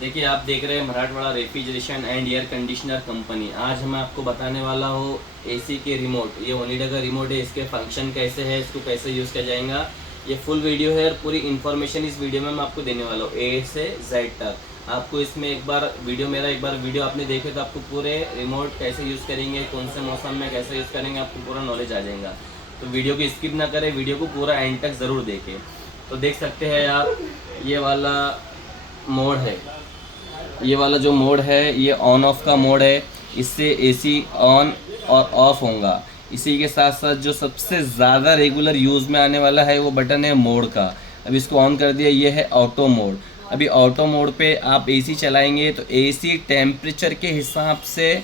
देखिए, आप देख रहे हैं Marathwada refrigeration and air conditioner company. आज मैं आपको बताने वाला हूँ एसी के रिमोट। ये ओनिडा का रिमोट है, इसके फंक्शन कैसे है, इसको कैसे यूज़ किया जाएगा, ये फुल वीडियो है और पूरी इन्फॉर्मेशन इस वीडियो में मैं आपको देने वाला हूँ, ए से जेड तक। आपको इसमें एक बार वीडियो आपने देखे तो आपको पूरे रिमोट कैसे यूज़ करेंगे, कौन से मौसम में कैसे यूज़ करेंगे, आपको पूरा नॉलेज आ जाएगा। तो वीडियो को स्किप ना करें, वीडियो को पूरा एंड तक ज़रूर देखें। तो देख सकते हैं आप, ये वाला मोड है, ये वाला जो मोड है ये ऑन ऑफ का मोड है। इससे एसी ऑन और ऑफ होगा। इसी के साथ साथ जो सबसे ज़्यादा रेगुलर यूज़ में आने वाला है वो बटन है मोड का। अभी इसको ऑन कर दिया, ये है ऑटो मोड। अभी ऑटो मोड पे आप एसी चलाएंगे तो एसी टेम्परेचर के हिसाब से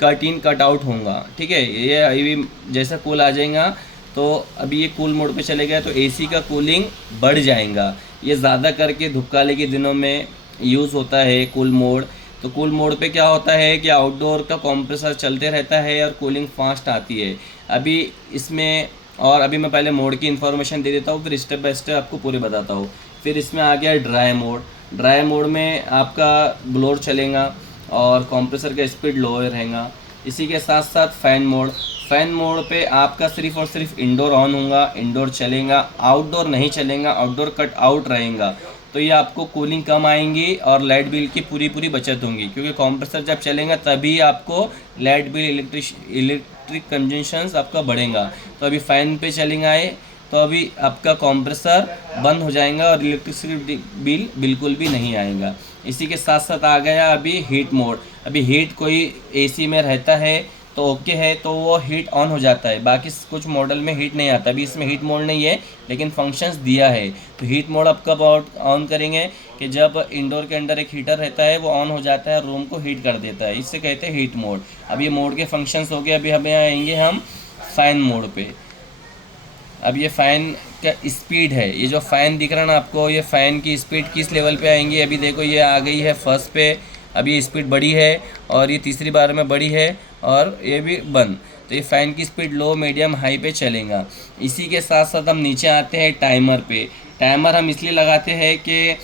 कट इन कट आउट होगा। ठीक है, ये अभी जैसा कूल आ जाएगा तो अभी ये कूल मोड पे चले गए तो एसी का कूलिंग बढ़ जाएगा। ये ज़्यादा करके धूपकाले के दिनों में यूज़ होता है कूल मोड। तो कूल मोड पे क्या होता है कि आउटडोर का कंप्रेसर चलते रहता है और कूलिंग फास्ट आती है। अभी इसमें और अभी मैं पहले मोड की इन्फॉर्मेशन दे देता हूँ, फिर स्टेप बाय स्टेप आपको पूरे बताता हूँ। फिर इसमें आ गया ड्राई मोड। ड्राई मोड में आपका ब्लोअर चलेगा और कंप्रेसर का स्पीड लो रहेगा। इसी के साथ साथ फ़ैन मोड। फ़ैन मोड पे आपका सिर्फ और सिर्फ इंडोर ऑन होगा, इंडोर चलेगा, आउटडोर नहीं चलेगा, आउटडोर कट आउट रहेगा। तो ये आपको कूलिंग कम आएंगी और लाइट बिल की पूरी बचत होगी, क्योंकि कंप्रेसर जब चलेगा तभी आपको लाइट बिल इलेक्ट्रिक कंजम्पशन आपका बढ़ेगा। तो अभी फ़ैन पे चलेगा है तो अभी आपका कंप्रेसर बंद हो जाएगा और इलेक्ट्रिसिटी बिल बिल्कुल भी नहीं आएगा। इसी के साथ साथ आ गया अभी हीट मोड। अभी हीट कोई एसी में रहता है तो ओके है, तो वो हीट ऑन हो जाता है। बाकी कुछ मॉडल में हीट नहीं आता। अभी इसमें हीट मोड नहीं है लेकिन फंक्शंस दिया है। तो हीट मोड आप कब ऑन करेंगे कि जब इंडोर के अंदर एक हीटर रहता है वो ऑन हो जाता है, रूम को हीट कर देता है, इससे कहते हैं हीट मोड। अब ये मोड के फंक्शंस हो गए। अभी हमें आएंगे हम फ़ैन मोड पे। अब ये फ़ैन का स्पीड है, ये जो फ़ैन दिख रहा है ना आपको, ये फ़ैन की स्पीड किस लेवल पे आएंगी। अभी देखो ये आ गई है फर्स्ट पे, अभी ये स्पीड बढ़ी है और ये तीसरी बार में बढ़ी है और ये भी बंद। तो ये फ़ैन की स्पीड लो मीडियम हाई पे चलेगा। इसी के साथ साथ हम नीचे आते हैं टाइमर पे। टाइमर हम इसलिए लगाते हैं कि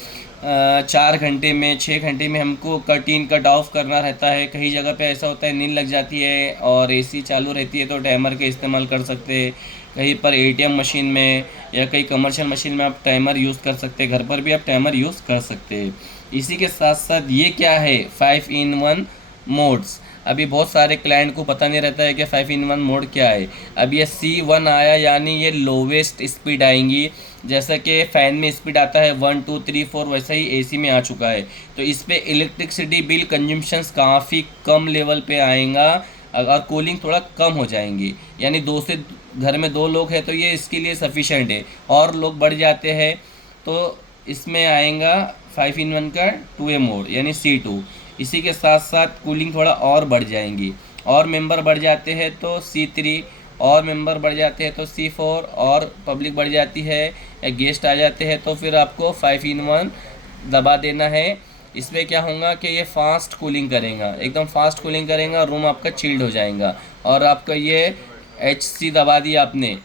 4 घंटे में 6 घंटे में हमको कट इन कट ऑफ करना रहता है। कई जगह पे ऐसा होता है नींद लग जाती है और एसी चालू रहती है तो टाइमर का इस्तेमाल कर सकते हैं। कहीं पर एटीएम मशीन में या कई कमर्शियल मशीन में आप टाइमर यूज़ कर सकते हैं, घर पर भी आप टाइमर यूज़ कर सकते हैं। इसी के साथ साथ ये क्या है, 5 in 1 मोड्स। अभी बहुत सारे क्लाइंट को पता नहीं रहता है कि 5 in 1 मोड क्या है। अब ये C1 आया, यानी ये लोवेस्ट स्पीड आएंगी। जैसा कि फ़ैन में स्पीड आता है 1 2 3 4, वैसा ही एसी में आ चुका है। तो इस पर इलेक्ट्रिसिटी बिल कंजम्पशंस काफ़ी कम लेवल पे आएगा और कूलिंग थोड़ा कम हो जाएंगी। यानी घर में 2 लोग हैं तो ये इसके लिए सफिशेंट है। और लोग बढ़ जाते हैं तो इसमें आएगा 5 in 1 का 2A मोड यानी C2। इसी के साथ साथ कूलिंग थोड़ा और बढ़ जाएंगी। और मेंबर बढ़ जाते हैं तो C3, और मेंबर बढ़ जाते हैं तो C4, और पब्लिक बढ़ जाती है या गेस्ट आ जाते हैं तो फिर आपको 5 in 1 दबा देना है। इसमें क्या होगा कि ये फास्ट कूलिंग करेगा, एकदम फास्ट कूलिंग करेगा और रूम आपका चिल्ड हो जाएगा। और आपका ये HC दबा दिया आपने।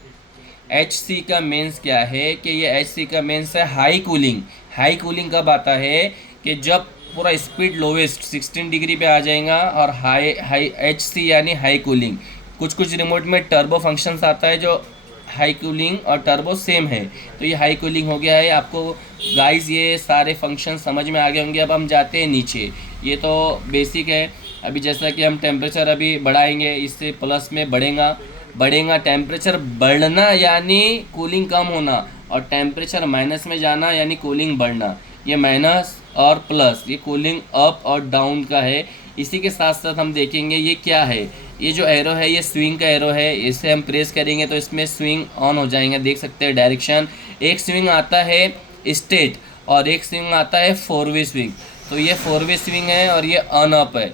HC का मीन्स क्या है कि ये HC का मीन्स है हाई कूलिंग। हाई कूलिंग कब आता है कि जब पूरा स्पीड लोवेस्ट 16 डिग्री पे आ जाएगा। और हाई हाई HC यानी हाई कूलिंग। कुछ रिमोट में टर्बो फंक्शंस आता है जो हाई कूलिंग और टर्बो सेम है, तो ये हाई कूलिंग हो गया है। आपको गाइस ये सारे फंक्शन समझ में आ गए होंगे। अब हम जाते हैं नीचे, ये तो बेसिक है। अभी जैसा कि हम टेम्परेचर अभी बढ़ाएंगे, इससे प्लस में बढ़ेगा टेम्परेचर बढ़ना यानी कूलिंग कम होना, और टेम्परेचर माइनस में जाना यानी कूलिंग बढ़ना। ये माइनस और प्लस, ये कूलिंग अप और डाउन का है। इसी के साथ साथ हम देखेंगे ये क्या है, ये जो एरो है ये स्विंग का एरो है। इसे हम प्रेस करेंगे तो इसमें स्विंग ऑन हो जाएंगे। देख सकते हैं डायरेक्शन, एक स्विंग आता है स्ट्रेट और एक स्विंग आता है 4 वे स्विंग। तो ये 4 वे स्विंग है और ये ऑन अप है।